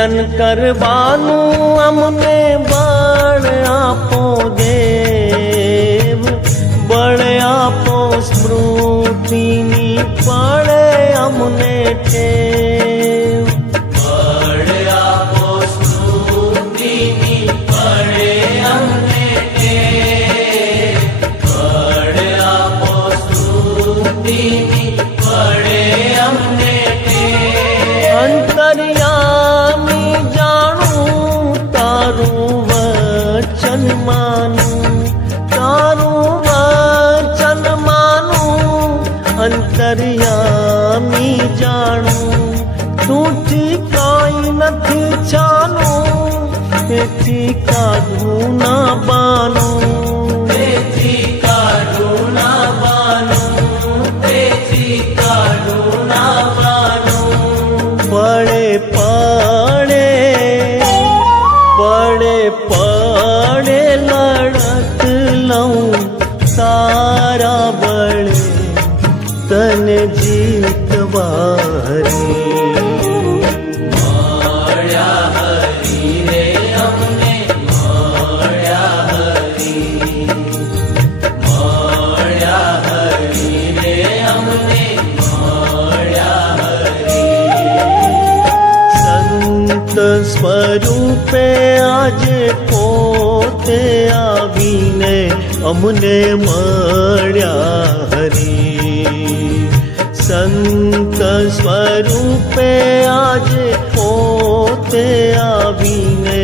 ભજન કરવાનું અમને બળ આપો દેવ, બળ આપો સ્મૃતિની પડે અમને ટેવ, બળ આપો સ્મૃતિની પડે અમને ટેવ, બળ આપો સ્મૃતિની પડે અમને ટેવ। અંતર્યામી જાણું તારું વચન માનું, તારું વચન માનું, અંતર્યામી જાણું તુંથી કાંઈ નથી છાનું, તેથી કાઢું ના બાનું, તેથી કાઢું ના બાનું, તેથી કાઢું ના બાનું। પડે પડે પડે પડે લડત લઉં તારા બળે તને જીતવારી, મળ્યા હરી રે અમને મળ્યા હરી, મળ્યા હરી રે અમને મળ્યા હરી। સંત સ્વરૂપે આજે પોતે આવીને અમને મળ્યા હરી, સંત સ્વરૂપે આજે પોતે આવીને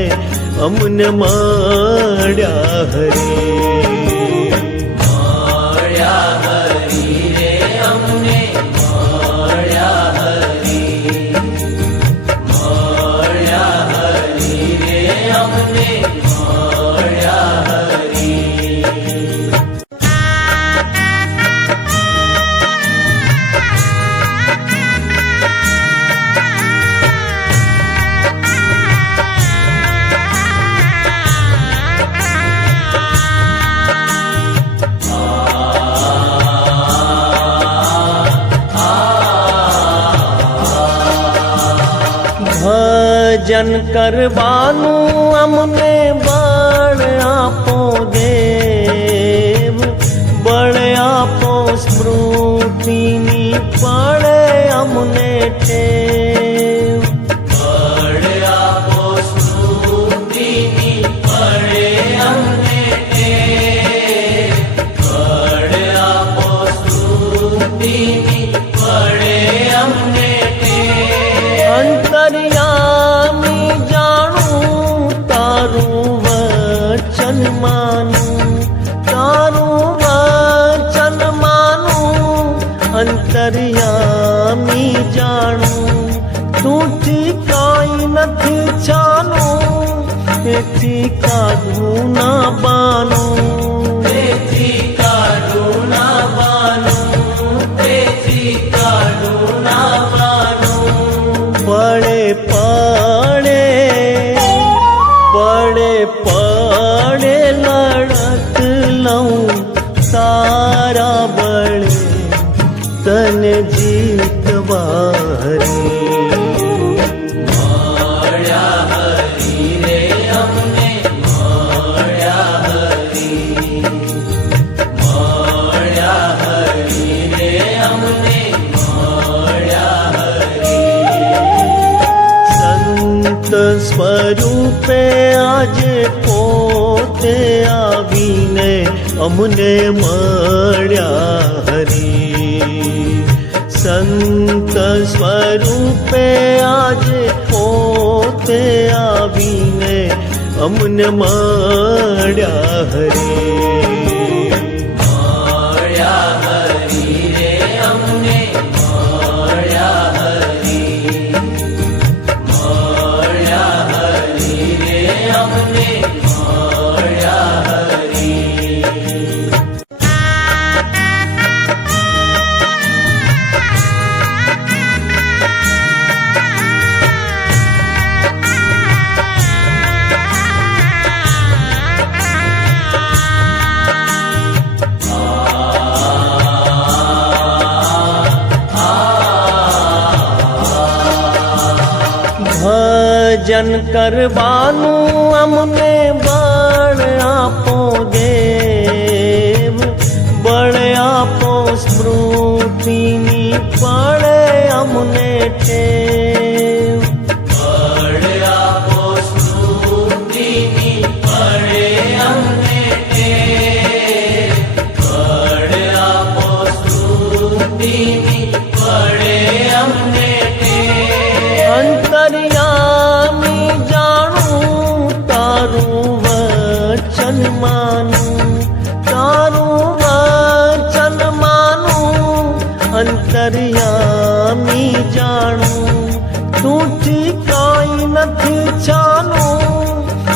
અમને મળ્યા હરી, મળ્યા હરી રે અમને મળ્યા હરી, મળ્યા હરી રે અમને મળ્યા હરી। ભજન કરવાનું અમને બળ આપો દેવ, બળ આપો સ્મૃતિની પડે અમને ટેવ, બળ આપો સ્મૃતિની પડે અમને ટેવ, બળ આપો સ્મૃતિની પડે અમને ટેવ। અંતર્યામી જાણું તારું વચન માનું, તારું વચન માનું, અંતર્યામી જાણું તુંથી કાંઈ નથી છાનું, તેથી કાઢું ના બાનું, તેથી કાઢું ના બાનું, તેથી કાઢું ના બાનું। પડે પડે પડે પડે લડત લઉં તારા બળે તને જીતવારી, મળ્યા હરી રે અમને મળ્યા હરી, મળ્યા હરી રે અમને મળ્યા હરી। સંત સ્વરૂપે આજે પોતે આવીને અમને મળ્યા હરી, સંત સ્વરૂપે આજે પોતે આવીને અમને મળ્યા હરી, મળ્યા હરી રે અમને મળ્યા હરી, મળ્યા હરી રે અમને મળ્યા હરી। ભજન કરવાનું અમને બળ આપો દેવ, બળ આપો સ્મૃતિની પડે અમને ટેવ. બળ આપો સ્મૃતિની પડે અમને ટેવ, બળ આપો સ્મૃતિની પડે અમને ટેવ. અંતર્યામી જાણું તારું વચન માનું, તારું વચન માનું. અંતર્યામી જાણું તુંથી કાંઈ નથી છાનું,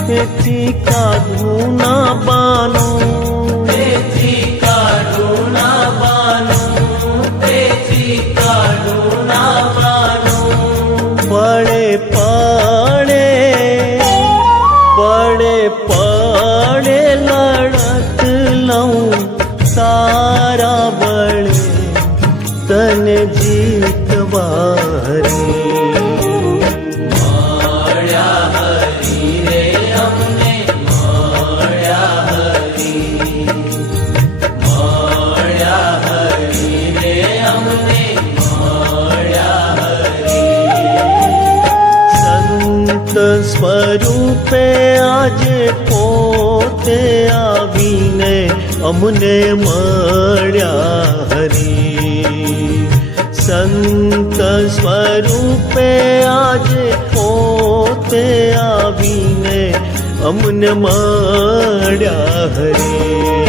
તેથી કાઢું ના બાનું, તેથી કાઢું ના બાનું, તેથી કાઢું ના બાનું. પડે પડે પડે પડે લડત લઉં તારા બળે તને જીતવારી. મળ્યા હરી રે અમને મળ્યા હરી, મળ્યા હરી રે અમને મળ્યા હરી. સંત સ્વરૂપે આજે પોતે આવીને અમને મળ્યા હરી. સંત સ્વરૂપે આજે પોતે આવીને અમને મળ્યા હરી.